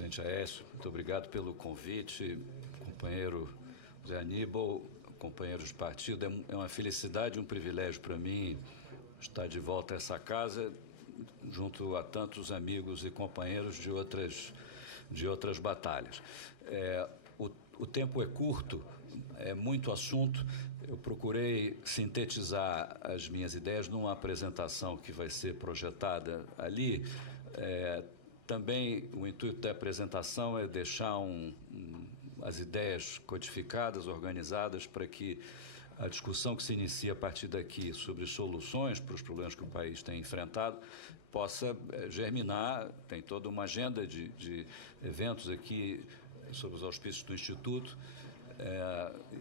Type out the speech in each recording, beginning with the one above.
Presidente Aécio, muito obrigado pelo convite, companheiro Zé Aníbal, companheiros de partido. É uma felicidade e um privilégio para mim estar de volta a essa casa, junto a tantos amigos e companheiros de outras batalhas. O tempo é curto, é muito assunto. Eu procurei sintetizar as minhas ideias numa apresentação que vai ser projetada ali. Também o intuito da apresentação é deixar as ideias codificadas, organizadas, para que a discussão que se inicia a partir daqui sobre soluções para os problemas que o país tem enfrentado possa germinar. Tem toda uma agenda de eventos aqui sob os auspícios do Instituto.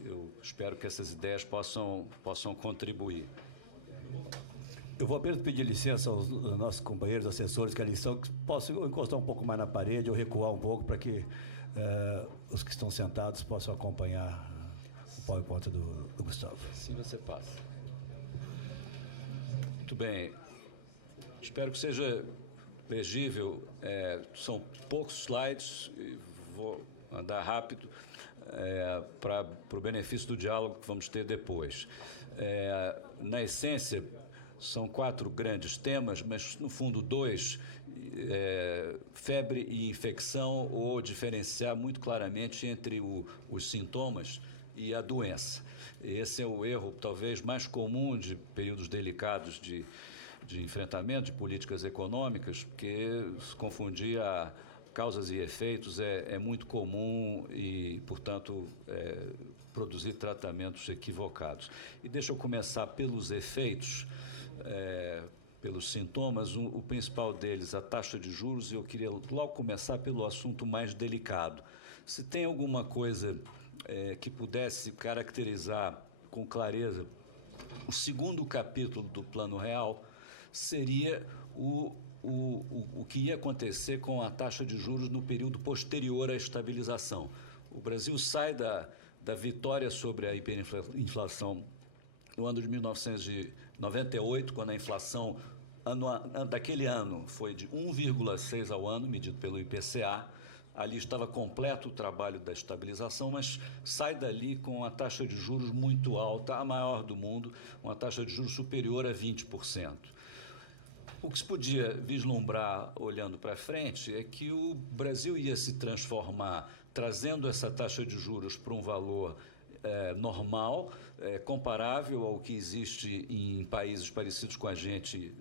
Eu espero que essas ideias possam contribuir. Eu vou apenas pedir licença aos nossos companheiros assessores que ali são, que possam encostar um pouco mais na parede ou recuar um pouco para que os que estão sentados possam acompanhar o PowerPoint do Gustavo. Assim você passa. Muito bem. Espero que seja legível. São poucos slides, vou andar rápido para o benefício do diálogo que vamos ter depois. Na essência, são 4 grandes temas, mas, no fundo, 2, febre e infecção, ou diferenciar muito claramente entre os sintomas e a doença. Esse é o erro, talvez, mais comum de períodos delicados de enfrentamento de políticas econômicas, porque se confundir a causas e efeitos é muito comum e, portanto, produzir tratamentos equivocados. E deixa eu começar pelos efeitos, pelos sintomas. O principal deles, a taxa de juros, e eu queria logo começar pelo assunto mais delicado. Se tem alguma coisa que pudesse caracterizar com clareza o segundo capítulo do Plano Real, seria o que ia acontecer com a taxa de juros no período posterior à estabilização. O Brasil sai da vitória sobre a hiperinflação no ano de 1998, quando a inflação daquele ano foi de 1,6% ao ano, medido pelo IPCA. Ali estava completo o trabalho da estabilização, mas sai dali com a taxa de juros muito alta, a maior do mundo, uma taxa de juros superior a 20%. O que se podia vislumbrar, olhando para frente, é que o Brasil ia se transformar, trazendo essa taxa de juros para um valor normal, comparável ao que existe em países parecidos com a gente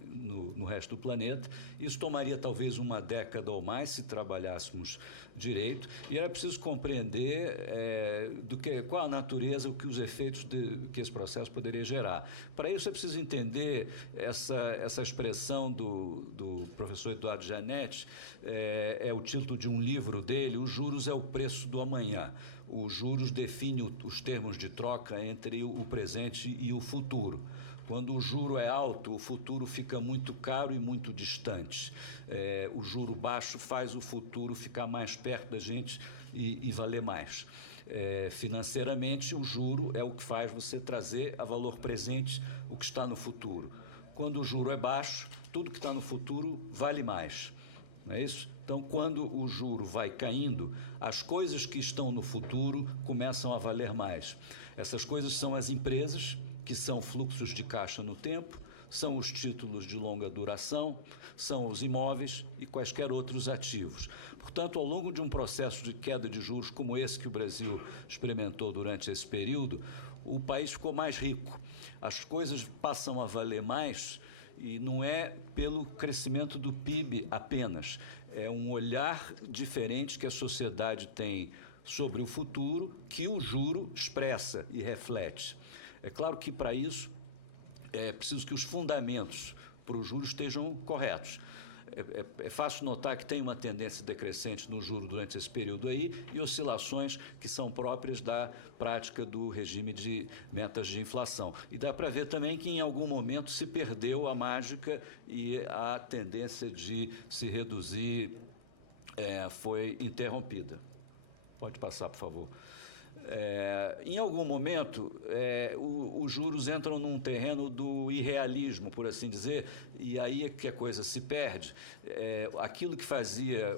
no resto do planeta. Isso tomaria talvez uma década ou mais se trabalhássemos direito, e era preciso compreender qual a natureza, os efeitos que esse processo poderia gerar. Para isso é preciso entender essa expressão do professor Eduardo Janetti, é o título de um livro dele: Os juros é o preço do amanhã. Os juros definem os termos de troca entre o presente e o futuro. Quando o juro é alto, o futuro fica muito caro e muito distante. O juro baixo faz o futuro ficar mais perto da gente e valer mais. Financeiramente, o juro é o que faz você trazer a valor presente o que está no futuro. Quando o juro é baixo, tudo que está no futuro vale mais. Não é isso? Então, quando o juro vai caindo, as coisas que estão no futuro começam a valer mais. Essas coisas são as empresas, que são fluxos de caixa no tempo, são os títulos de longa duração, são os imóveis e quaisquer outros ativos. Portanto, ao longo de um processo de queda de juros como esse que o Brasil experimentou durante esse período, o país ficou mais rico. As coisas passam a valer mais, e não é pelo crescimento do PIB apenas, é um olhar diferente que a sociedade tem sobre o futuro, que o juro expressa e reflete. É claro que, para isso, é preciso que os fundamentos para os juros estejam corretos. É fácil notar que tem uma tendência decrescente no juro durante esse período aí, e oscilações que são próprias da prática do regime de metas de inflação. E dá para ver também que em algum momento se perdeu a mágica e a tendência de se reduzir foi interrompida. Pode passar, por favor. Em algum momento, os juros entram num terreno do irrealismo, por assim dizer, e aí é que a coisa se perde. Aquilo que fazia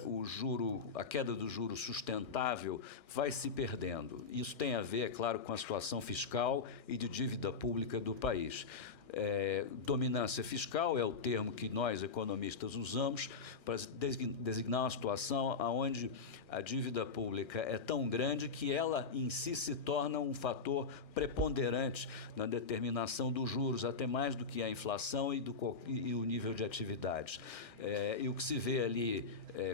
a queda do juro sustentável vai se perdendo. Isso tem a ver, é claro, com a situação fiscal e de dívida pública do país. Dominância fiscal é o termo que nós, economistas, usamos para designar uma situação onde a dívida pública é tão grande que ela em si se torna um fator preponderante na determinação dos juros, até mais do que a inflação e o nível de atividades. E o que se vê ali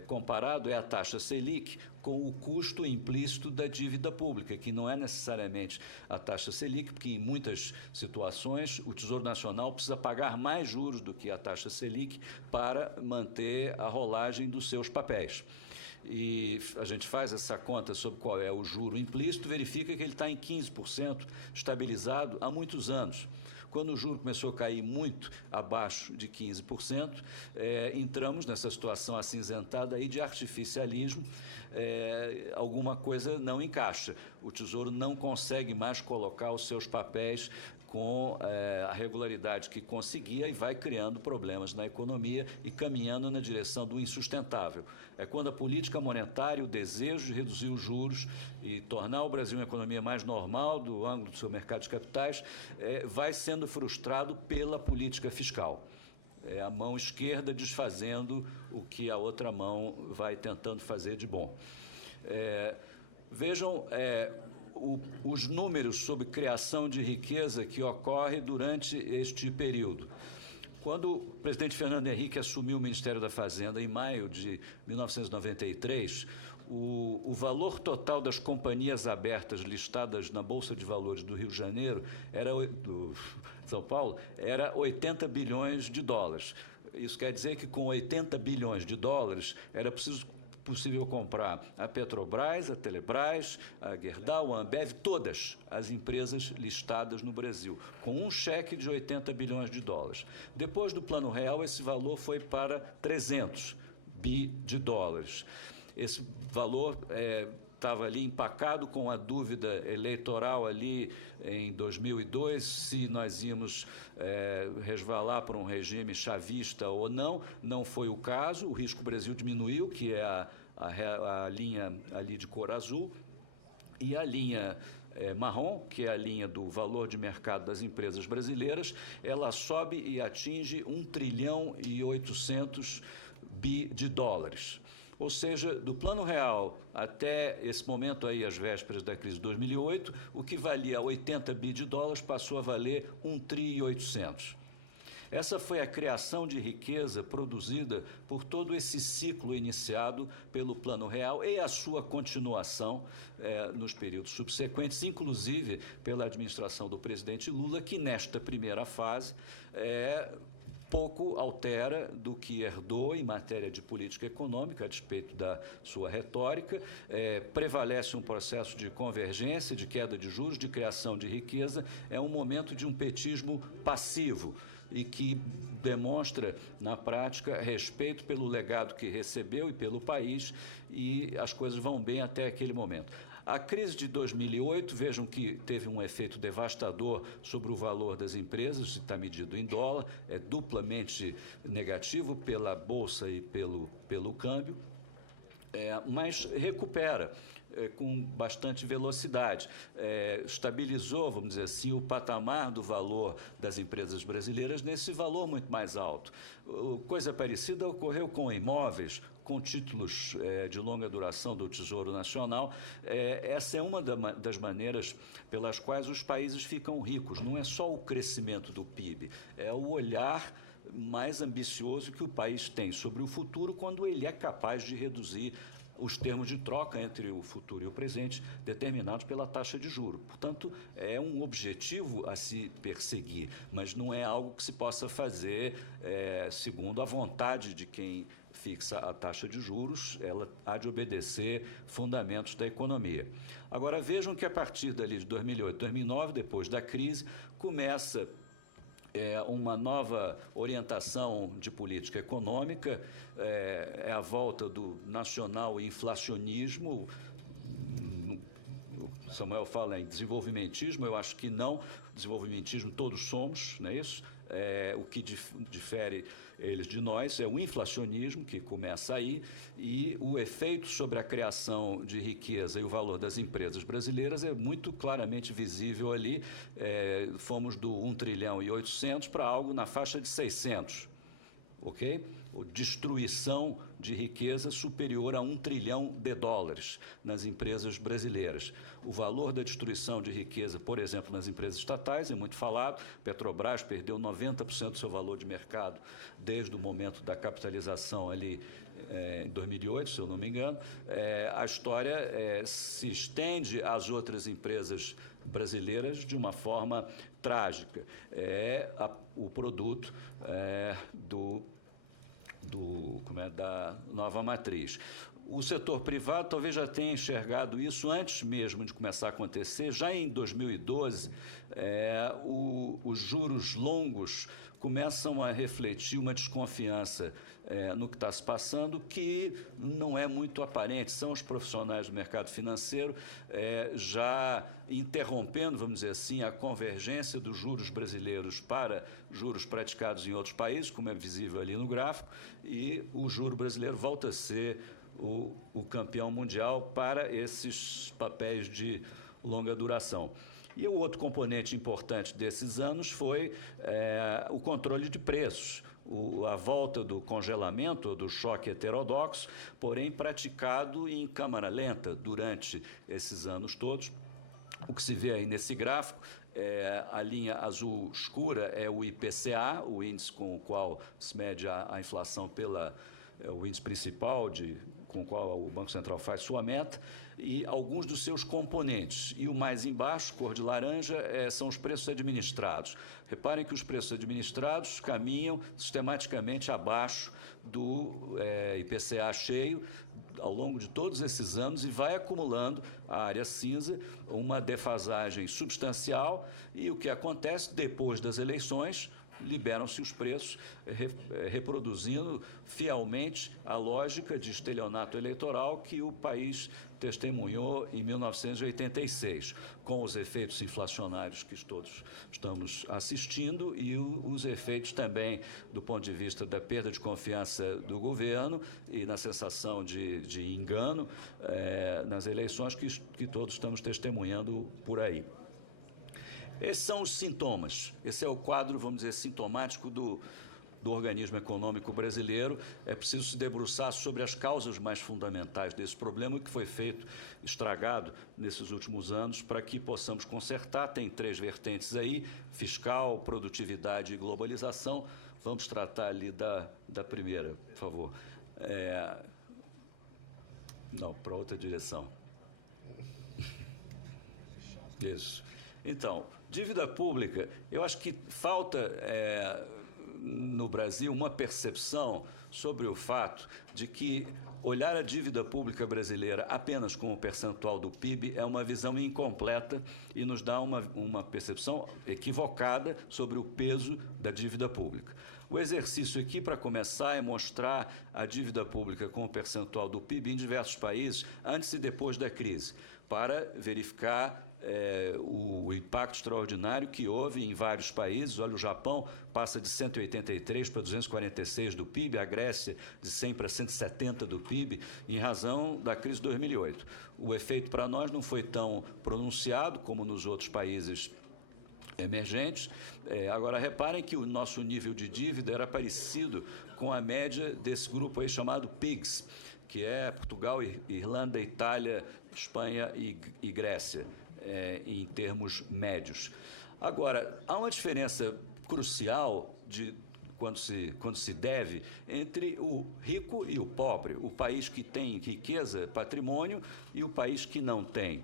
comparado é a taxa Selic com o custo implícito da dívida pública, que não é necessariamente a taxa Selic, porque em muitas situações o Tesouro Nacional precisa pagar mais juros do que a taxa Selic para manter a rolagem dos seus papéis. E a gente faz essa conta sobre qual é o juro implícito, verifica que ele está em 15%, estabilizado há muitos anos. Quando o juro começou a cair muito abaixo de 15%, entramos nessa situação acinzentada aí de artificialismo, alguma coisa não encaixa. O Tesouro não consegue mais colocar os seus papéis com a regularidade que conseguia e vai criando problemas na economia e caminhando na direção do insustentável. É quando a política monetária, o desejo de reduzir os juros e tornar o Brasil uma economia mais normal do ângulo do seu mercado de capitais, vai sendo frustrado pela política fiscal. É a mão esquerda desfazendo o que a outra mão vai tentando fazer de bom. Vejam os números sobre criação de riqueza que ocorre durante este período. Quando o presidente Fernando Henrique assumiu o Ministério da Fazenda em maio de 1993, o valor total das companhias abertas listadas na Bolsa de Valores do Rio de Janeiro, do São Paulo, era 80 bilhões de dólares. Isso quer dizer que com 80 bilhões de dólares era possível comprar a Petrobras, a Telebrás, a Gerdau, a Ambev, todas as empresas listadas no Brasil, com um cheque de 80 bilhões de dólares. Depois do Plano Real, esse valor foi para 300 bi de dólares. Esse valor estava ali empacado com a dúvida eleitoral ali em 2002, se nós íamos resvalar para um regime chavista ou não. Não foi o caso, o risco Brasil diminuiu, que é a linha ali de cor azul, e a linha marrom, que é a linha do valor de mercado das empresas brasileiras, ela sobe e atinge 1 trilhão e 800 bi de dólares. Ou seja, do Plano Real até esse momento aí, as vésperas da crise de 2008, o que valia 80 bi de dólares passou a valer 1 tri e 800. Essa foi a criação de riqueza produzida por todo esse ciclo iniciado pelo Plano Real e a sua continuação nos períodos subsequentes, inclusive pela administração do presidente Lula, que nesta primeira fase pouco altera do que herdou em matéria de política econômica, a despeito da sua retórica. Prevalece um processo de convergência, de queda de juros, de criação de riqueza. É um momento de um petismo passivo e que demonstra, na prática, respeito pelo legado que recebeu e pelo país, e as coisas vão bem até aquele momento. A crise de 2008, vejam que teve um efeito devastador sobre o valor das empresas, está medido em dólar, é duplamente negativo pela Bolsa e pelo câmbio, mas recupera com bastante velocidade. Estabilizou, vamos dizer assim, o patamar do valor das empresas brasileiras nesse valor muito mais alto. Coisa parecida ocorreu com imóveis, com títulos de longa duração do Tesouro Nacional. Essa é uma das maneiras pelas quais os países ficam ricos. Não é só o crescimento do PIB, é o olhar mais ambicioso que o país tem sobre o futuro quando ele é capaz de reduzir os termos de troca entre o futuro e o presente determinados pela taxa de juros. Portanto, é um objetivo a se perseguir, mas não é algo que se possa fazer segundo a vontade de quem fixa a taxa de juros. Ela há de obedecer fundamentos da economia. Agora, vejam que a partir dali de 2008, 2009, depois da crise, começa uma nova orientação de política econômica, a volta do nacional inflacionismo, Samuel fala em desenvolvimentismo, eu acho que não. Desenvolvimentismo todos somos, não é isso? O que difere eles de nós é o inflacionismo, que começa aí, e o efeito sobre a criação de riqueza e o valor das empresas brasileiras é muito claramente visível ali. Fomos do 1 trilhão e 800 para algo na faixa de 600, ok? Destruição de riqueza superior a 1 trilhão de dólares nas empresas brasileiras. O valor da destruição de riqueza, por exemplo, nas empresas estatais, é muito falado. Petrobras perdeu 90% do seu valor de mercado desde o momento da capitalização ali em 2008, se eu não me engano. A história se estende às outras empresas brasileiras de uma forma trágica. O produto da nova matriz. O setor privado talvez já tenha enxergado isso antes mesmo de começar a acontecer. Já em 2012, os juros longos começam a refletir uma desconfiança no que está se passando, que não é muito aparente. São os profissionais do mercado financeiro já interrompendo, vamos dizer assim, a convergência dos juros brasileiros para juros praticados em outros países, como é visível ali no gráfico, e o juro brasileiro volta a ser o campeão mundial para esses papéis de longa duração. E o outro componente importante desses anos foi o controle de preços, a volta do congelamento, do choque heterodoxo, porém praticado em câmara lenta durante esses anos todos. O que se vê aí nesse gráfico, a linha azul escura é o IPCA, o índice com o qual se mede a inflação o índice principal com o qual o Banco Central faz sua meta, e alguns dos seus componentes. E o mais embaixo, cor de laranja, são os preços administrados. Reparem que os preços administrados caminham sistematicamente abaixo do IPCA cheio ao longo de todos esses anos e vai acumulando a área cinza, uma defasagem substancial, e o que acontece depois das eleições, liberam-se os preços, reproduzindo fielmente a lógica de estelionato eleitoral que o país testemunhou em 1986, com os efeitos inflacionários que todos estamos assistindo e os efeitos também do ponto de vista da perda de confiança do governo e na sensação de engano nas eleições que todos estamos testemunhando por aí. Esses são os sintomas. Esse é o quadro, vamos dizer, sintomático do organismo econômico brasileiro. É preciso se debruçar sobre as causas mais fundamentais desse problema, que foi feito, estragado nesses últimos anos, para que possamos consertar. Tem 3 vertentes aí: fiscal, produtividade e globalização. Vamos tratar ali da primeira, por favor. Não, para outra direção. Isso. Então, dívida pública, eu acho que falta no Brasil uma percepção sobre o fato de que olhar a dívida pública brasileira apenas como percentual do PIB é uma visão incompleta e nos dá uma percepção equivocada sobre o peso da dívida pública. O exercício aqui, para começar, é mostrar a dívida pública como percentual do PIB em diversos países, antes e depois da crise, para verificar o impacto extraordinário que houve em vários países. Olha, o Japão passa de 183 para 246 do PIB, a Grécia de 100 para 170 do PIB, em razão da crise de 2008. O efeito para nós não foi tão pronunciado como nos outros países emergentes. Agora, reparem que o nosso nível de dívida era parecido com a média desse grupo aí chamado PIGS, que é Portugal, Irlanda, Itália, Espanha e Grécia, em termos médios. Agora, há uma diferença crucial quando se deve entre o rico e o pobre, o país que tem riqueza, patrimônio, e o país que não tem.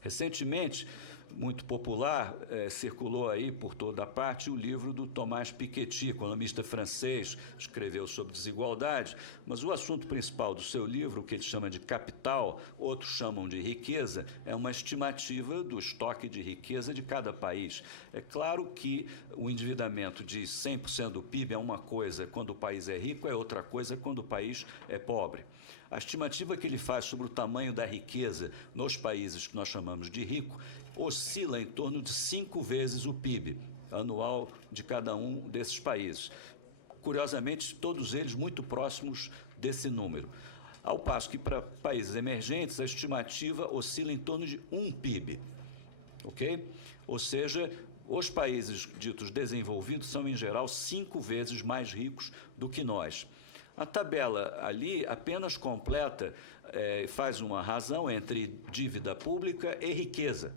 Recentemente, muito popular, circulou aí por toda a parte o livro do Thomas Piketty, economista francês, escreveu sobre desigualdade, mas o assunto principal do seu livro, o que ele chama de capital, outros chamam de riqueza, é uma estimativa do estoque de riqueza de cada país. É claro que o endividamento de 100% do PIB é uma coisa quando o país é rico, é outra coisa quando o país é pobre. A estimativa que ele faz sobre o tamanho da riqueza nos países que nós chamamos de rico oscila em torno de 5 vezes o PIB anual de cada um desses países. Curiosamente, todos eles muito próximos desse número. Ao passo que, para países emergentes, a estimativa oscila em torno de 1 PIB. Ok? Ou seja, os países ditos desenvolvidos são, em geral, 5 vezes mais ricos do que nós. A tabela ali apenas completa, faz uma razão entre dívida pública e riqueza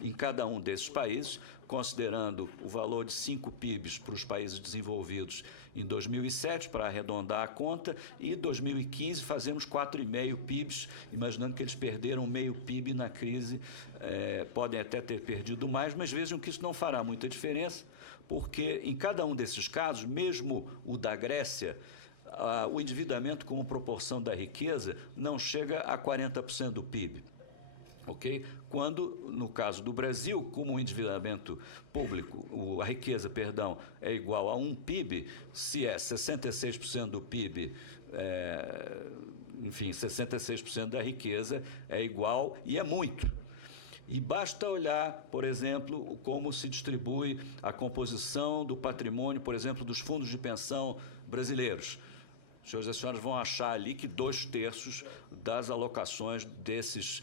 em cada um desses países, considerando o valor de 5 PIBs para os países desenvolvidos em 2007, para arredondar a conta, e em 2015 fazemos 4,5 PIBs, imaginando que eles perderam meio PIB na crise, podem até ter perdido mais, mas vejam que isso não fará muita diferença, porque em cada um desses casos, mesmo o da Grécia, o endividamento como proporção da riqueza não chega a 40% do PIB. Okay? Quando, no caso do Brasil, como o endividamento público, a riqueza, perdão, é igual a 1 PIB, se é 66% do PIB, enfim, 66% da riqueza é igual e é muito. E basta olhar, por exemplo, como se distribui a composição do patrimônio, por exemplo, dos fundos de pensão brasileiros. Os senhores e as senhoras vão achar ali que 2/3 das alocações desses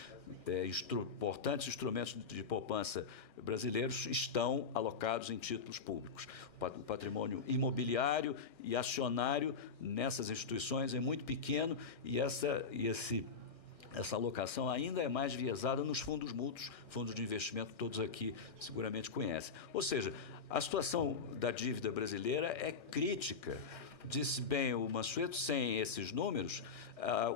importantes instrumentos de poupança brasileiros estão alocados em títulos públicos. O patrimônio imobiliário e acionário nessas instituições é muito pequeno e essa alocação ainda é mais viesada nos fundos mútuos, fundos de investimento, todos aqui seguramente conhecem. Ou seja, a situação da dívida brasileira é crítica. Disse bem o Mansueto, sem esses números,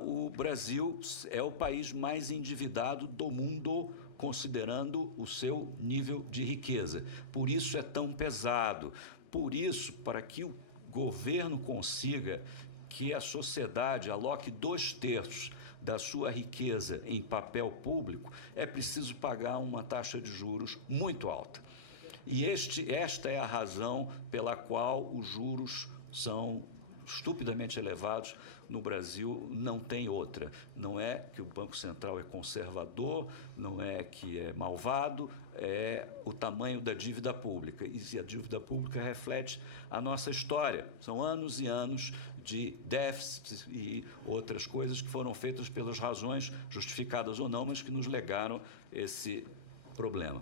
o Brasil é o país mais endividado do mundo, considerando o seu nível de riqueza. Por isso é tão pesado. Por isso, para que o governo consiga que a sociedade aloque 2/3 da sua riqueza em papel público, é preciso pagar uma taxa de juros muito alta. E esta é a razão pela qual os juros são estupidamente elevados no Brasil, não tem outra. Não é que o Banco Central é conservador, não é que é malvado, é o tamanho da dívida pública. E a dívida pública reflete a nossa história. São anos e anos de déficits e outras coisas que foram feitas pelas razões, justificadas ou não, mas que nos legaram esse problema.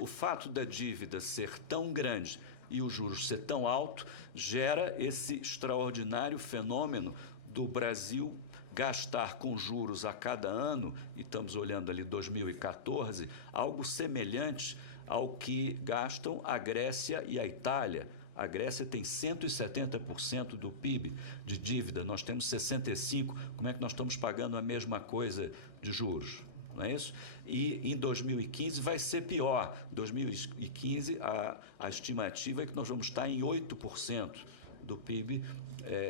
O fato da dívida ser tão grande e os juros ser tão alto gera esse extraordinário fenômeno do Brasil gastar com juros a cada ano, e estamos olhando ali 2014, algo semelhante ao que gastam a Grécia e a Itália. A Grécia tem 170% do PIB de dívida, nós temos 65%. Como é que nós estamos pagando a mesma coisa de juros? Não é isso? E em 2015 vai ser pior. Em 2015, a estimativa é que nós vamos estar em 8% do PIB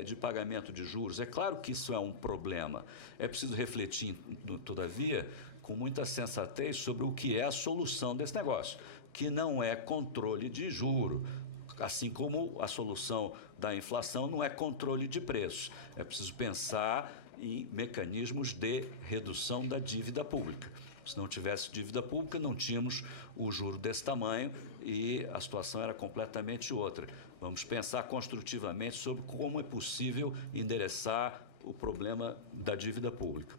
de pagamento de juros. É claro que isso é um problema. É preciso refletir, todavia, com muita sensatez sobre o que é a solução desse negócio, que não é controle de juro, assim como a solução da inflação não é controle de preços. É preciso pensar em mecanismos de redução da dívida pública. Se não tivesse dívida pública, não tínhamos o juro desse tamanho e a situação era completamente outra. Vamos pensar construtivamente sobre como é possível endereçar o problema da dívida pública.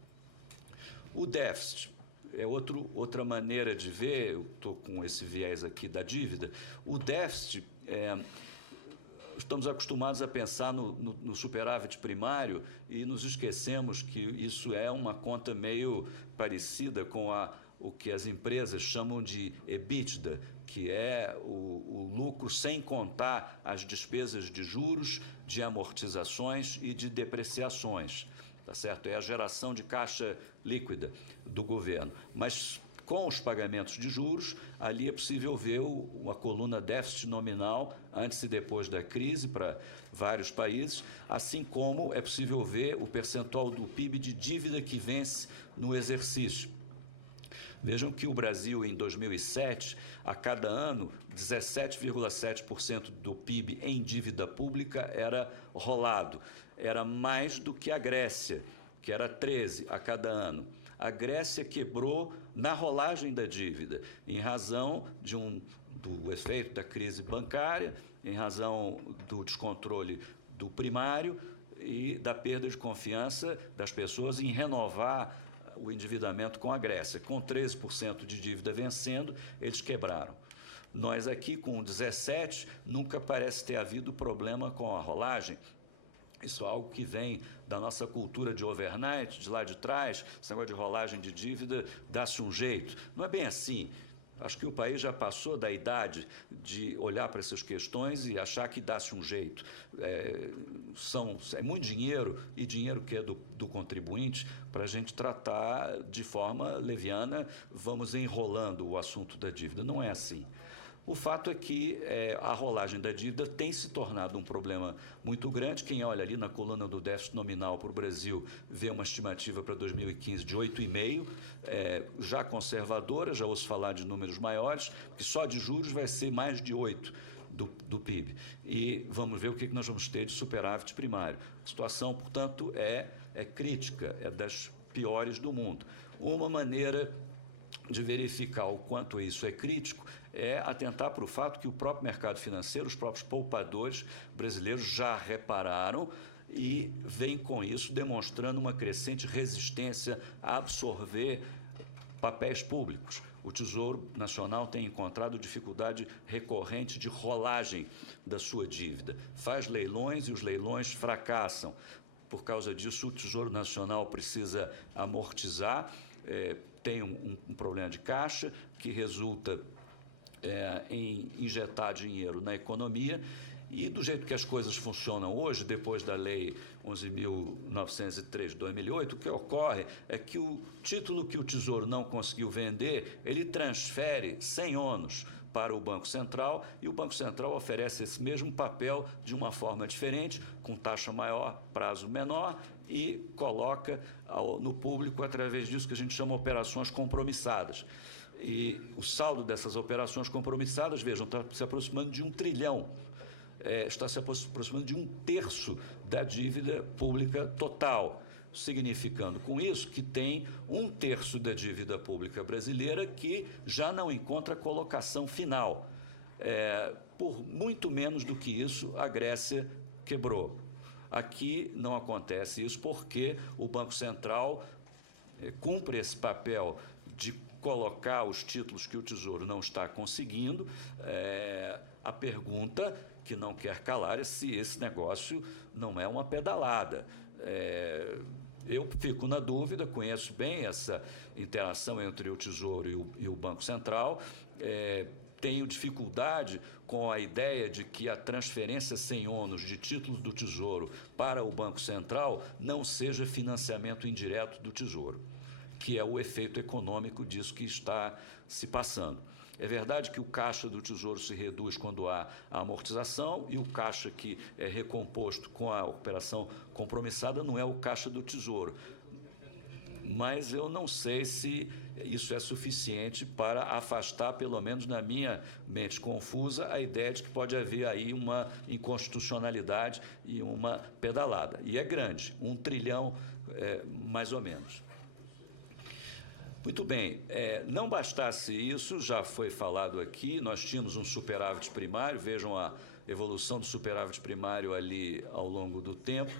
O déficit é outra maneira de ver, eu estou com esse viés aqui da dívida. O déficit estamos acostumados a pensar no superávit primário e nos esquecemos que isso é uma conta meio parecida com o que as empresas chamam de EBITDA, que é o lucro sem contar as despesas de juros, de amortizações e de depreciações. Tá certo? É a geração de caixa líquida do governo. Mas com os pagamentos de juros, ali é possível ver a coluna déficit nominal antes e depois da crise para vários países, assim como é possível ver o percentual do PIB de dívida que vence no exercício. Vejam que o Brasil, em 2007, a cada ano, 17,7% do PIB em dívida pública era rolado. Era mais do que a Grécia, que era 13% a cada ano. A Grécia quebrou na rolagem da dívida, em razão do efeito da crise bancária, em razão do descontrole do primário e da perda de confiança das pessoas em renovar o endividamento com a Grécia. Com 13% de dívida vencendo, eles quebraram. Nós aqui, com 17%, nunca parece ter havido problema com a rolagem. Isso é algo que vem da nossa cultura de overnight, de lá de trás, esse negócio de rolagem de dívida, dá-se um jeito. Não é bem assim. Acho que o país já passou da idade de olhar para essas questões e achar que dá-se um jeito. É muito dinheiro, e dinheiro que é do contribuinte, para a gente tratar de forma leviana, vamos enrolando o assunto da dívida. Não é assim. O fato é que a rolagem da dívida tem se tornado um problema muito grande. Quem olha ali na coluna do déficit nominal para o Brasil vê uma estimativa para 2015 de 8,5%, já conservadora, já ouço falar de números maiores, que só de juros vai ser mais de 8% do PIB. E vamos ver o que nós vamos ter de superávit primário. A situação, portanto, é crítica, é das piores do mundo. Uma maneira de verificar o quanto isso é crítico é atentar para o fato que o próprio mercado financeiro, os próprios poupadores brasileiros já repararam e vem com isso demonstrando uma crescente resistência a absorver papéis públicos. O Tesouro Nacional tem encontrado dificuldade recorrente de rolagem da sua dívida. Faz leilões e os leilões fracassam. Por causa disso, o Tesouro Nacional precisa amortizar, tem um problema de caixa que resulta em injetar dinheiro na economia. E do jeito que as coisas funcionam hoje, depois da Lei 11.903 de 2008, o que ocorre é que o título que o Tesouro não conseguiu vender, ele transfere sem ônus para o Banco Central, e o Banco Central oferece esse mesmo papel de uma forma diferente, com taxa maior, prazo menor, e coloca no público através disso que a gente chama operações compromissadas. E o saldo dessas operações compromissadas, vejam, está se aproximando de 1 trilhão. Está se aproximando de 1/3 da dívida pública total, significando com isso que tem 1/3 da dívida pública brasileira que já não encontra colocação final. Por muito menos do que isso, a Grécia quebrou. Aqui não acontece isso porque o Banco Central cumpre esse papel de colocar os títulos que o Tesouro não está conseguindo. A pergunta que não quer calar é se esse negócio não é uma pedalada. Eu fico na dúvida, conheço bem essa interação entre o Tesouro e o Banco Central, tenho dificuldade com a ideia de que a transferência sem ônus de títulos do Tesouro para o Banco Central não seja financiamento indireto do Tesouro, que é o efeito econômico disso que está se passando. É verdade que o caixa do Tesouro se reduz quando há a amortização, e o caixa que é recomposto com a operação compromissada não é o caixa do Tesouro. Mas eu não sei se isso é suficiente para afastar, pelo menos na minha mente confusa, a ideia de que pode haver aí uma inconstitucionalidade e uma pedalada. E é grande, 1 trilhão mais ou menos. Muito bem, não bastasse isso, já foi falado aqui, nós tínhamos um superávit primário, vejam a evolução do superávit primário ali ao longo do tempo,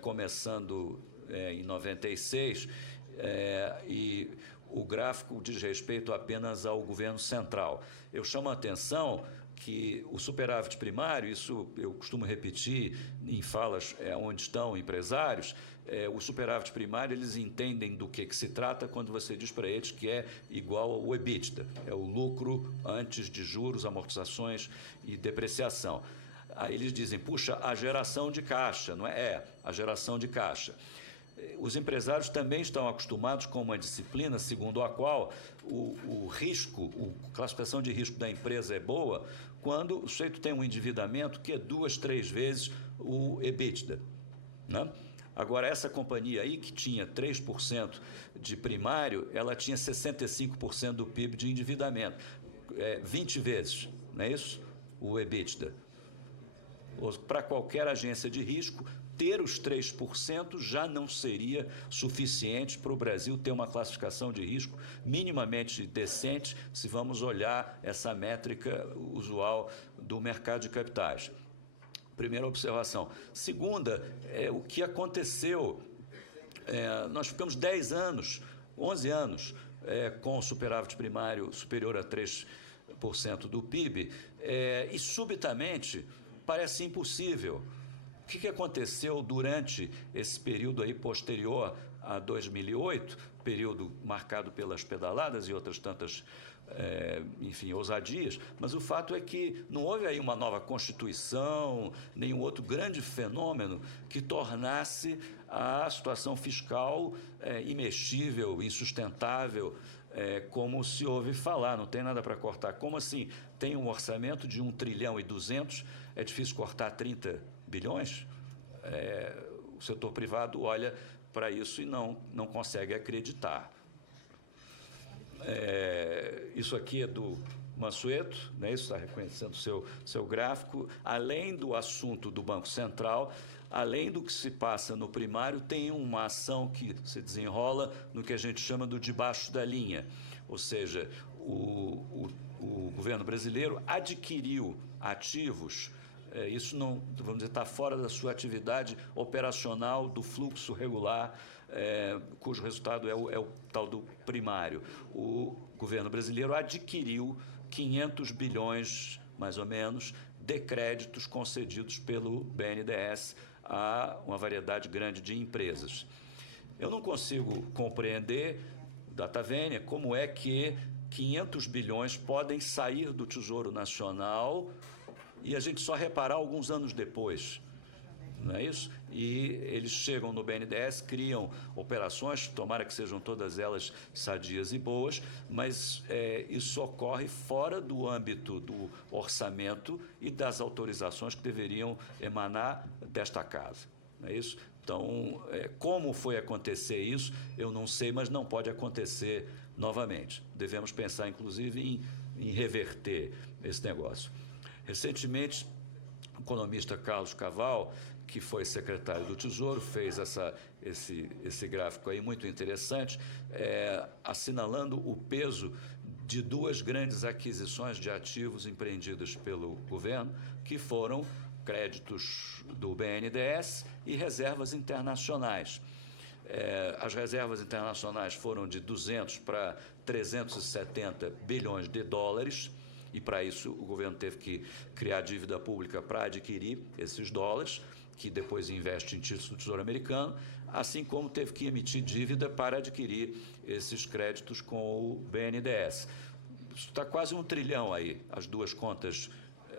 começando em 96, e o gráfico diz respeito apenas ao governo central. Eu chamo a atenção que o superávit primário, isso eu costumo repetir em falas onde estão empresários, o superávit primário eles entendem do que se trata quando você diz para eles que é igual ao EBITDA, é o lucro antes de juros, amortizações e depreciação. Aí eles dizem, puxa, a geração de caixa, não é? A geração de caixa. Os empresários também estão acostumados com uma disciplina segundo a qual o risco, a classificação de risco da empresa é boa quando o sujeito tem um endividamento que é 2, 3 vezes o EBITDA, né? Agora, essa companhia aí, que tinha 3% de primário, ela tinha 65% do PIB de endividamento. 20 vezes, não é isso? O EBITDA. Para qualquer agência de risco, ter os 3% já não seria suficiente para o Brasil ter uma classificação de risco minimamente decente, se vamos olhar essa métrica usual do mercado de capitais. Primeira observação. Segunda, o que aconteceu. Nós ficamos 10 anos, 11 anos, com o superávit primário superior a 3% do PIB, e subitamente parece impossível. O que aconteceu durante esse período aí posterior a 2008, período marcado pelas pedaladas e outras tantas, ousadias, mas o fato é que não houve aí uma nova Constituição, nenhum outro grande fenômeno que tornasse a situação fiscal imexível, insustentável, como se ouve falar, não tem nada para cortar. Como assim? Tem um orçamento de 1,2 trilhão, é difícil cortar 30 bilhões? O setor privado olha para isso e não consegue acreditar. Isso aqui é do Mansueto, né? Isso está reconhecendo o seu gráfico. Além do assunto do Banco Central, além do que se passa no primário, tem uma ação que se desenrola no que a gente chama do debaixo da linha. Ou seja, o governo brasileiro adquiriu ativos. Isso não, vamos dizer, está fora da sua atividade operacional do fluxo regular, cujo resultado é o tal do primário. O governo brasileiro adquiriu 500 bilhões, mais ou menos, de créditos concedidos pelo BNDES a uma variedade grande de empresas. Eu não consigo compreender, data vênia, como é que 500 bilhões podem sair do Tesouro Nacional e a gente só reparar alguns anos depois, não é isso? E eles chegam no BNDES, criam operações, tomara que sejam todas elas sadias e boas, mas isso ocorre fora do âmbito do orçamento e das autorizações que deveriam emanar desta casa, não é isso? Então, como foi acontecer isso, eu não sei, mas não pode acontecer novamente. Devemos pensar, inclusive, em reverter esse negócio. Recentemente, o economista Carlos Caval, que foi secretário do Tesouro, fez esse gráfico aí muito interessante, assinalando o peso de duas grandes aquisições de ativos empreendidas pelo governo, que foram créditos do BNDES e reservas internacionais. As reservas internacionais foram de 200 para 370 bilhões de dólares, e para isso o governo teve que criar dívida pública para adquirir esses dólares, que depois investe em títulos do Tesouro Americano, assim como teve que emitir dívida para adquirir esses créditos com o BNDES. Isso está quase 1 trilhão aí, as duas contas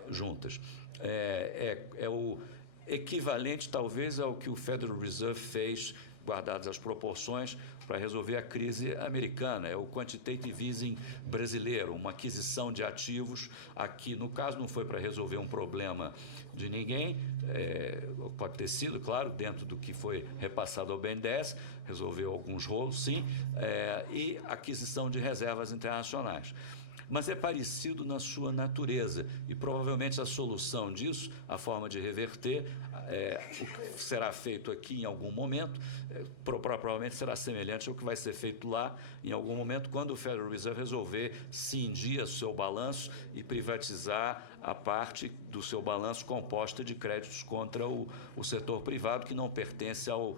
juntas. É o equivalente, talvez, ao que o Federal Reserve fez, guardadas as proporções, para resolver a crise americana. É o quantitative easing brasileiro, uma aquisição de ativos. Aqui, no caso, não foi para resolver um problema de ninguém, pode ter sido, claro, dentro do que foi repassado ao BNDES, resolveu alguns rolos, sim, e aquisição de reservas internacionais. Mas é parecido na sua natureza e provavelmente a solução disso, a forma de reverter, o que será feito aqui em algum momento, provavelmente será semelhante ao que vai ser feito lá em algum momento, quando o Federal Reserve resolver cindir o seu balanço e privatizar a parte do seu balanço composta de créditos contra o setor privado, que não pertence ao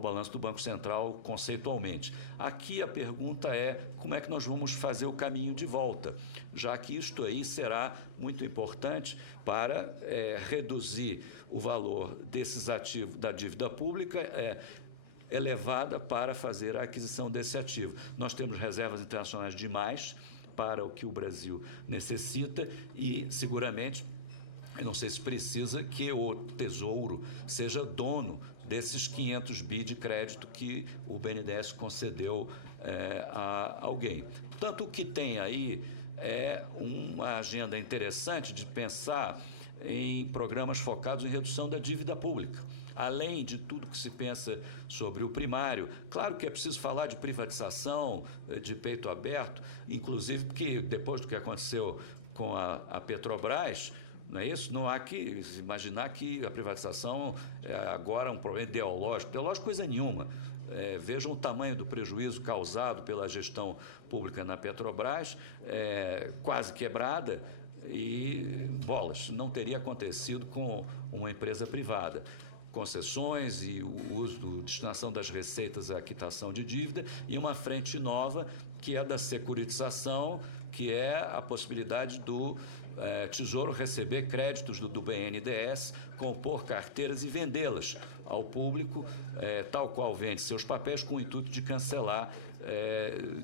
balanço do Banco Central conceitualmente. Aqui a pergunta é como é que nós vamos fazer o caminho de volta, já que isto aí será muito importante para reduzir o valor desses ativos da dívida pública elevada para fazer a aquisição desse ativo. Nós temos reservas internacionais demais para o que o Brasil necessita e, seguramente, eu não sei se precisa que o Tesouro seja dono desses 500 bi de crédito que o BNDES concedeu a alguém. Portanto, o que tem aí é uma agenda interessante de pensar em programas focados em redução da dívida pública. além de tudo que se pensa sobre o primário. Claro que é preciso falar de privatização, de peito aberto, inclusive porque depois do que aconteceu com a Petrobras, não é isso? Não há que imaginar que a privatização é agora um problema ideológico. Ideológico coisa nenhuma. Vejam o tamanho do prejuízo causado pela gestão pública na Petrobras, quase quebrada, e bolas, não teria acontecido com uma empresa privada. Concessões e o uso, destinação das receitas à quitação de dívida, e uma frente nova, que é da securitização, que é a possibilidade do Tesouro receber créditos do BNDES, compor carteiras e vendê-las ao público, tal qual vende seus papéis, com o intuito de cancelar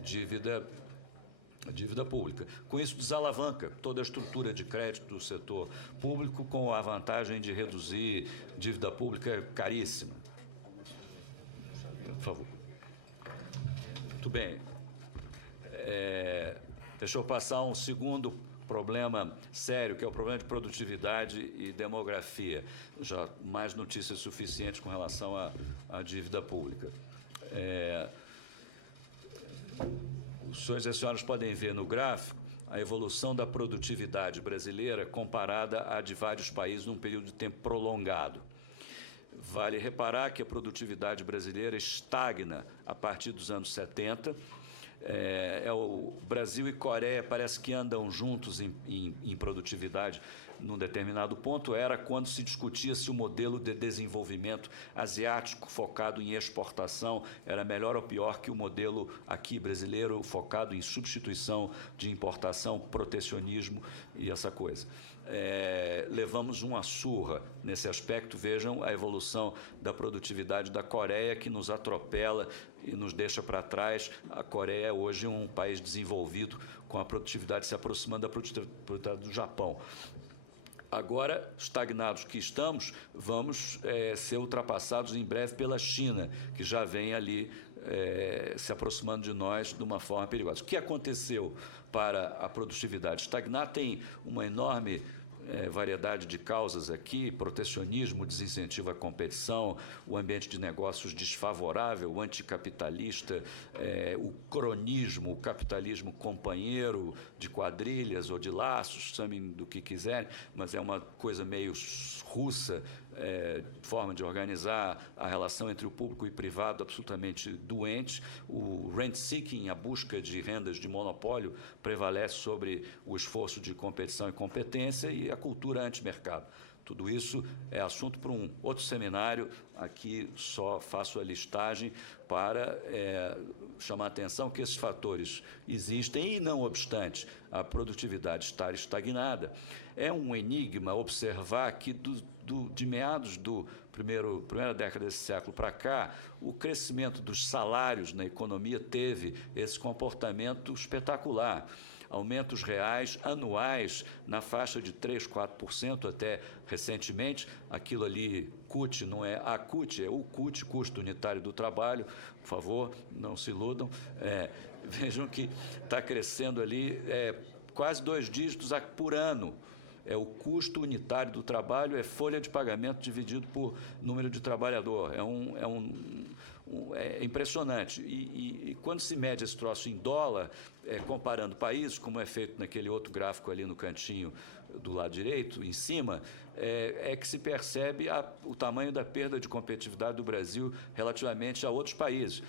dívida pública. Com isso, desalavanca toda a estrutura de crédito do setor público, com a vantagem de reduzir dívida pública caríssima. Por favor. Muito bem. Deixa eu passar um segundo problema sério, que é o problema de produtividade e demografia. Já mais notícias suficientes com relação à dívida pública. Os senhores e as senhoras podem ver no gráfico a evolução da produtividade brasileira comparada à de vários países num período de tempo prolongado. Vale reparar que a produtividade brasileira estagna a partir dos anos 70. O Brasil e Coreia parece que andam juntos em produtividade num determinado ponto. Era quando se discutia se o modelo de desenvolvimento asiático focado em exportação era melhor ou pior que o modelo aqui brasileiro focado em substituição de importação, protecionismo e essa coisa. Levamos uma surra nesse aspecto. Vejam a evolução da produtividade da Coreia, que nos atropela e nos deixa para trás. A Coreia é hoje um país desenvolvido, com a produtividade se aproximando da produtividade do Japão. Agora, estagnados que estamos, vamos ser ultrapassados em breve pela China, que já vem ali se aproximando de nós de uma forma perigosa. O que aconteceu para a produtividade estagnar? Tem uma enorme variedade de causas aqui: protecionismo, desincentivo à competição, o ambiente de negócios desfavorável, o anticapitalista, o cronismo, o capitalismo companheiro de quadrilhas ou de laços, chamem do que quiserem, mas é uma coisa meio russa, forma de organizar a relação entre o público e privado absolutamente doente. O rent-seeking, a busca de rendas de monopólio, prevalece sobre o esforço de competição e competência, e a cultura anti-mercado. Tudo isso é assunto para um outro seminário. Aqui só faço a listagem para chamar a atenção que esses fatores existem e, não obstante a produtividade estar estagnada, é um enigma observar que de meados da primeira década desse século para cá, o crescimento dos salários na economia teve esse comportamento espetacular. Aumentos reais anuais na faixa de 3%, 4%, até recentemente. Aquilo ali, CUT, não é a CUT, é o CUT, custo unitário do trabalho. Por favor, não se iludam. Vejam que está crescendo ali quase 2 dígitos por ano. O custo unitário do trabalho, folha de pagamento dividido por número de trabalhador. É impressionante. E quando se mede esse troço em dólar, comparando países, como é feito naquele outro gráfico ali no cantinho do lado direito, em cima, que se percebe o tamanho da perda de competitividade do Brasil relativamente a outros países.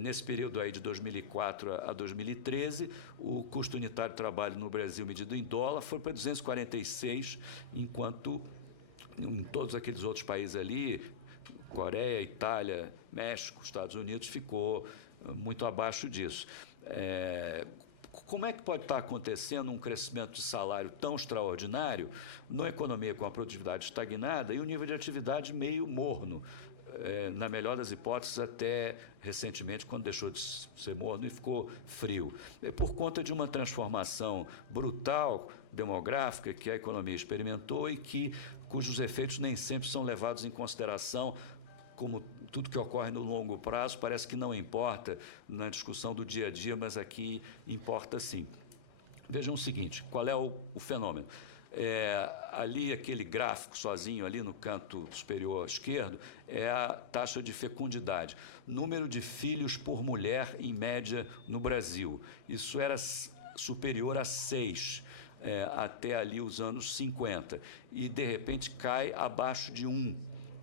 Nesse período aí de 2004 a 2013, o custo unitário de trabalho no Brasil, medido em dólar, foi para 246, enquanto em todos aqueles outros países ali, Coreia, Itália, México, Estados Unidos, ficou muito abaixo disso. Como é que pode estar acontecendo um crescimento de salário tão extraordinário numa economia com a produtividade estagnada e o nível de atividade meio morno? Na melhor das hipóteses, até recentemente, quando deixou de ser morno e ficou frio. Por conta de uma transformação brutal demográfica que a economia experimentou e cujos efeitos nem sempre são levados em consideração. Como tudo que ocorre no longo prazo, parece que não importa na discussão do dia a dia, mas aqui importa sim. Vejam o seguinte: qual é o fenômeno? Ali, aquele gráfico sozinho, ali no canto superior esquerdo, é a taxa de fecundidade. Número de filhos por mulher, em média, no Brasil. Isso era superior a 6, até ali os anos 50. E, de repente, cai abaixo de 1,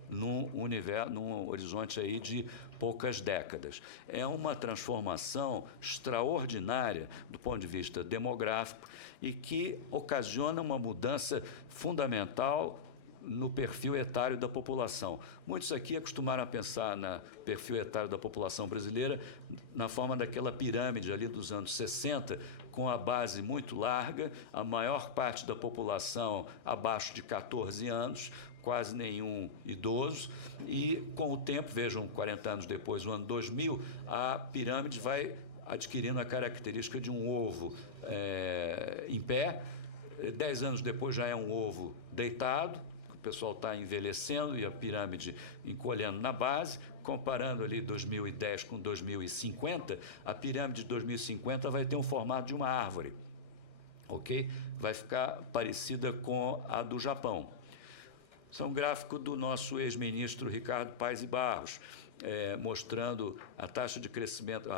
num horizonte aí de poucas décadas. É uma transformação extraordinária do ponto de vista demográfico e que ocasiona uma mudança fundamental no perfil etário da população. Muitos aqui acostumaram a pensar no perfil etário da população brasileira na forma daquela pirâmide ali dos anos 60, com a base muito larga, a maior parte da população abaixo de 14 anos, quase nenhum idoso, e com o tempo, vejam, 40 anos depois, no ano 2000, a pirâmide vai adquirindo a característica de um ovo em pé, 10 anos depois já é um ovo deitado, o pessoal está envelhecendo e a pirâmide encolhendo na base. Comparando ali 2010 com 2050, a pirâmide de 2050 vai ter um formato de uma árvore, ok? Vai ficar parecida com a do Japão. Isso é um gráfico do nosso ex-ministro Ricardo Paes e Barros, mostrando a taxa de crescimento,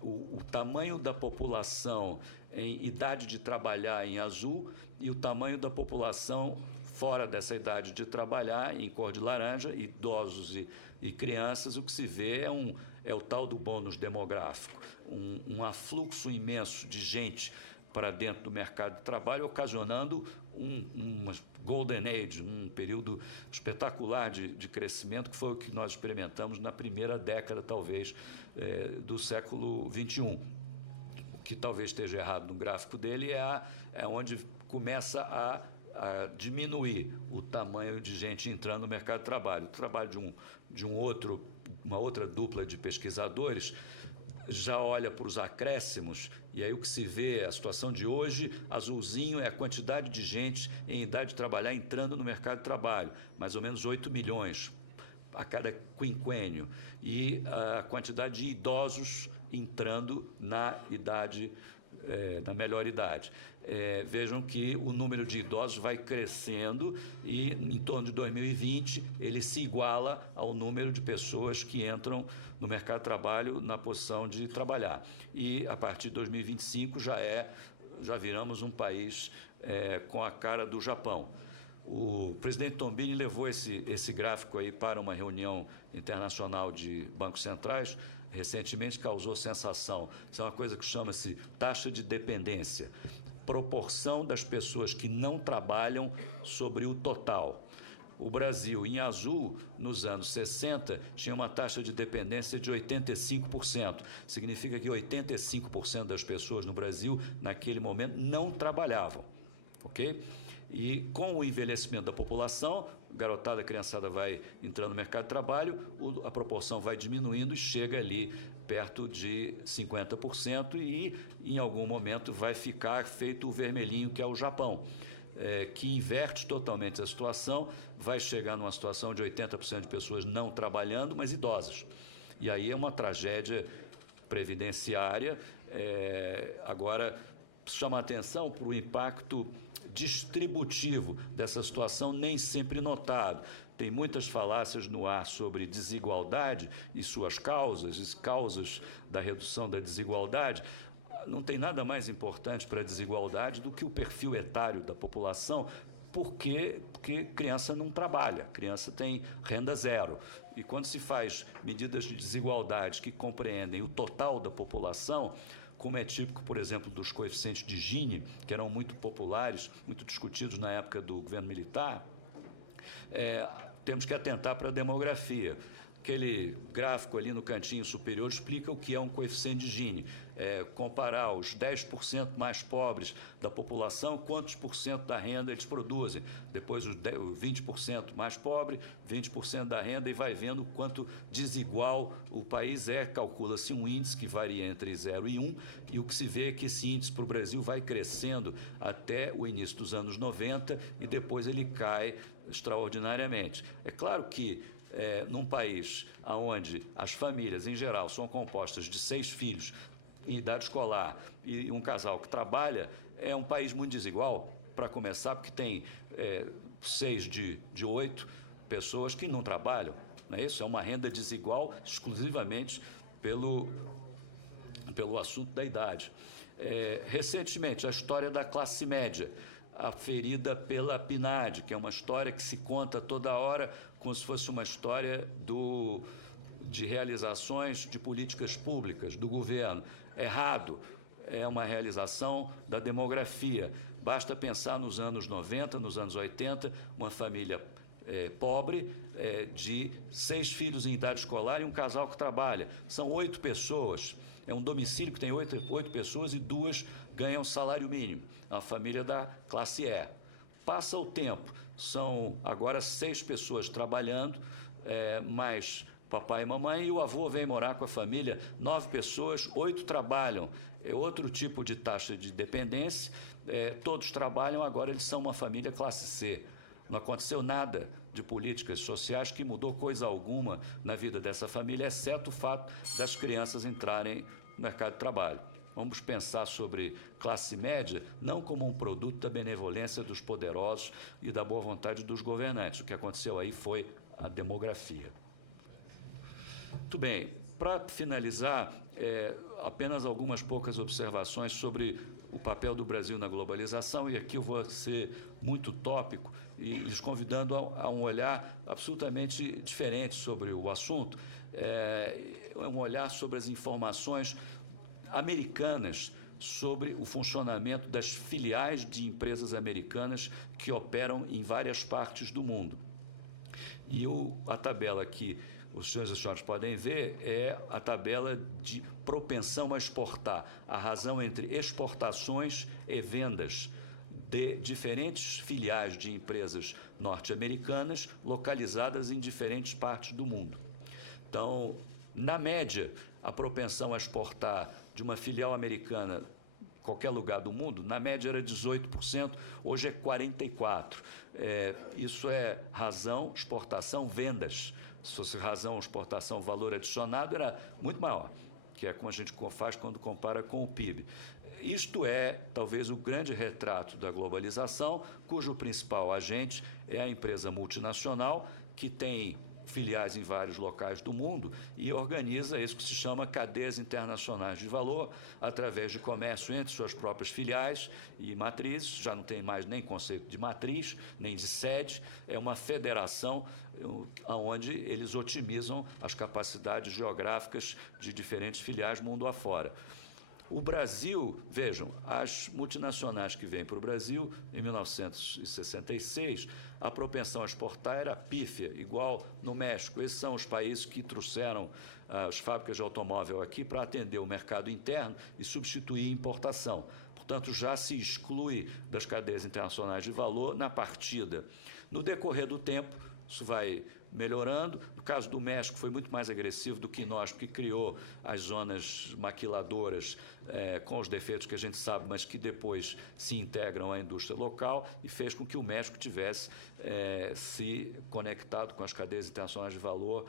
o tamanho da população em idade de trabalhar em azul e o tamanho da população fora dessa idade de trabalhar em cor de laranja, idosos e crianças. O que se vê é o tal do bônus demográfico, um afluxo imenso de gente para dentro do mercado de trabalho, ocasionando uma golden age, um período espetacular de crescimento, que foi o que nós experimentamos na primeira década, talvez, do século XXI. O que talvez esteja errado no gráfico dele é onde começa a diminuir o tamanho de gente entrando no mercado de trabalho. O trabalho de uma outra dupla de pesquisadores já olha para os acréscimos, e aí o que se vê, a situação de hoje, azulzinho é a quantidade de gente em idade de trabalhar entrando no mercado de trabalho, mais ou menos 8 milhões a cada quinquênio, e a quantidade de idosos entrando na melhor idade. Vejam que o número de idosos vai crescendo e, em torno de 2020, ele se iguala ao número de pessoas que entram no mercado de trabalho na posição de trabalhar. E, a partir de 2025, já viramos um país com a cara do Japão. O presidente Tombini levou esse gráfico aí para uma reunião internacional de bancos centrais, recentemente causou sensação. Isso é uma coisa que chama-se taxa de dependência, proporção das pessoas que não trabalham sobre o total. O Brasil, em azul, nos anos 60, tinha uma taxa de dependência de 85%. Significa que 85% das pessoas no Brasil, naquele momento, não trabalhavam, ok? E com o envelhecimento da população, garotada, criançada vai entrando no mercado de trabalho, a proporção vai diminuindo e chega ali perto de 50% e, em algum momento, vai ficar feito o vermelhinho, que é o Japão, que inverte totalmente a situação, vai chegar numa situação de 80% de pessoas não trabalhando, mas idosas. E aí é uma tragédia previdenciária. Agora, chama a atenção para o impacto distributivo dessa situação, nem sempre notado. Tem muitas falácias no ar sobre desigualdade e suas causas da redução da desigualdade. Não tem nada mais importante para a desigualdade do que o perfil etário da população, porque criança não trabalha, criança tem renda zero. E quando se faz medidas de desigualdade que compreendem o total da população, como é típico, por exemplo, dos coeficientes de Gini, que eram muito populares, muito discutidos na época do governo militar, temos que atentar para a demografia. Aquele gráfico ali no cantinho superior explica o que é um coeficiente de Gini. Comparar os 10% mais pobres da população, quantos por cento da renda eles produzem. Depois os 20% mais pobre, 20% da renda, e vai vendo quanto desigual o país é. Calcula-se um índice que varia entre 0 e 1, e o que se vê é que esse índice para o Brasil vai crescendo até o início dos anos 90 e depois ele cai extraordinariamente. É claro que num país onde as famílias, em geral, são compostas de 6 filhos em idade escolar e um casal que trabalha, é um país muito desigual. para começar, porque tem 6 de 8 pessoas que não trabalham. Não é isso? É uma renda desigual exclusivamente pelo assunto da idade. Recentemente, a história da classe média, aferida pela PNAD, que é uma história que se conta toda hora como se fosse uma história de realizações de políticas públicas do governo. Errado, é uma realização da demografia. Basta pensar nos anos 90, nos anos 80, uma família pobre, de 6 filhos em idade escolar e um casal que trabalha. São 8 pessoas. É um domicílio que tem 8 pessoas e 2 ganham salário mínimo. É uma família da classe E. Passa o tempo, são agora 6 pessoas trabalhando, mais papai e mamãe, e o avô vem morar com a família, 9 pessoas, 8 trabalham. É outro tipo de taxa de dependência, todos trabalham, agora eles são uma família classe C. Não aconteceu nada de políticas sociais que mudou coisa alguma na vida dessa família, exceto o fato das crianças entrarem no mercado de trabalho. Vamos pensar sobre classe média não como um produto da benevolência dos poderosos e da boa vontade dos governantes. O que aconteceu aí foi a demografia. Muito bem, para finalizar, apenas algumas poucas observações sobre o papel do Brasil na globalização, e aqui eu vou ser muito tópico e lhes convidando a um olhar absolutamente diferente sobre o assunto, um olhar sobre as informações americanas sobre o funcionamento das filiais de empresas americanas que operam em várias partes do mundo. E a tabela que os senhores e as senhoras podem ver é a tabela de propensão a exportar, a razão entre exportações e vendas de diferentes filiais de empresas norte-americanas localizadas em diferentes partes do mundo. Então, na média, a propensão a exportar de uma filial americana em qualquer lugar do mundo, na média era 18%, hoje é 44%. Isso é razão, exportação, vendas. Se fosse razão, exportação, valor adicionado, era muito maior, que é como a gente faz quando compara com o PIB. Isto é, talvez, o grande retrato da globalização, cujo principal agente é a empresa multinacional, que tem filiais em vários locais do mundo e organiza isso que se chama cadeias internacionais de valor, através de comércio entre suas próprias filiais e matrizes. Já não tem mais nem conceito de matriz, nem de sede, é uma federação onde eles otimizam as capacidades geográficas de diferentes filiais mundo afora. O Brasil, vejam, as multinacionais que vêm para o Brasil, em 1966, a propensão a exportar era pífia, igual no México. Esses são os países que trouxeram as fábricas de automóvel aqui para atender o mercado interno e substituir a importação. Portanto, já se exclui das cadeias internacionais de valor na partida. No decorrer do tempo, isso vai melhorando. No caso do México, foi muito mais agressivo do que nós, porque criou as zonas maquiladoras com os defeitos que a gente sabe, mas que depois se integram à indústria local e fez com que o México tivesse se conectado com as cadeias internacionais de valor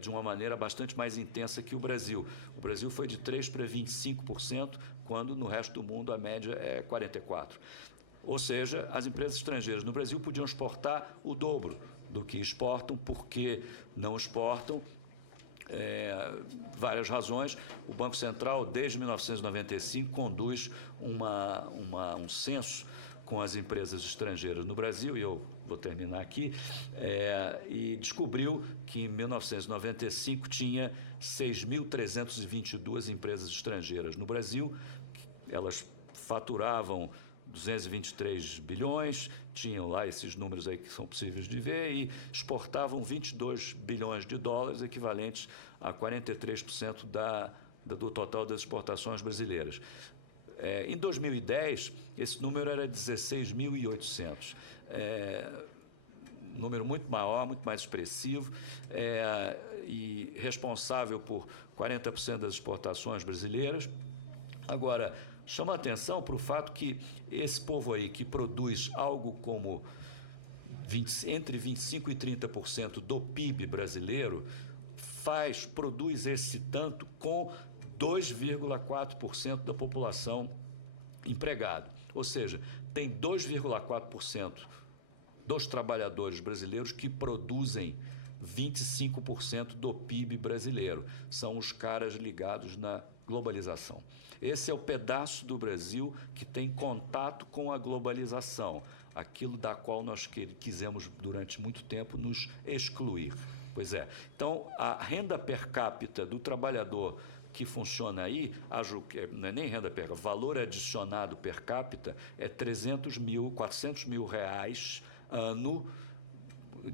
de uma maneira bastante mais intensa que o Brasil. O Brasil foi de 3% para 25%, quando no resto do mundo a média é 44%. Ou seja, as empresas estrangeiras no Brasil podiam exportar o dobro do que exportam, porque não exportam, várias razões. O Banco Central, desde 1995, conduz um censo com as empresas estrangeiras no Brasil, e eu vou terminar aqui, e descobriu que em 1995 tinha 6.322 empresas estrangeiras no Brasil. Elas faturavam 223 bilhões, tinham lá esses números aí que são possíveis de ver, e exportavam 22 bilhões de dólares, equivalentes a 43% do total das exportações brasileiras. Em 2010, esse número era 16.800. Um número muito maior, muito mais expressivo, e responsável por 40% das exportações brasileiras. Agora, chama a atenção para o fato que esse povo aí, que produz algo como entre 25% e 30% do PIB brasileiro, produz esse tanto com 2,4% da população empregada. Ou seja, tem 2,4% dos trabalhadores brasileiros que produzem 25% do PIB brasileiro. São os caras ligados na globalização. Esse é o pedaço do Brasil que tem contato com a globalização, aquilo da qual nós quisemos, durante muito tempo, nos excluir. Pois é. Então, a renda per capita do trabalhador que funciona aí, não é nem renda per capita, valor adicionado per capita é 300 mil, 400 mil reais ano,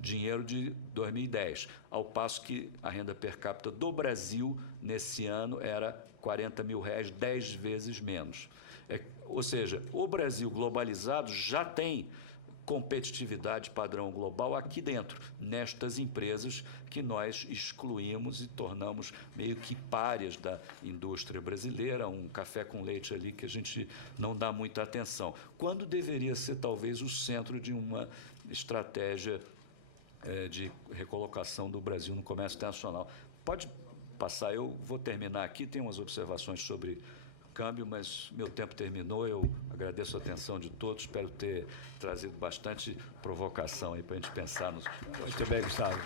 dinheiro de 2010, ao passo que a renda per capita do Brasil, nesse ano, era 40 mil reais, 10 vezes menos. Ou seja, o Brasil globalizado já tem competitividade padrão global aqui dentro, nestas empresas que nós excluímos e tornamos meio que párias da indústria brasileira, um café com leite ali que a gente não dá muita atenção, quando deveria ser talvez o centro de uma estratégia de recolocação do Brasil no comércio internacional. Pode passar, eu vou terminar aqui, tem umas observações sobre câmbio, mas meu tempo terminou. Eu agradeço a atenção de todos, espero ter trazido bastante provocação aí para a gente pensar nos... Muito bem, Gustavo.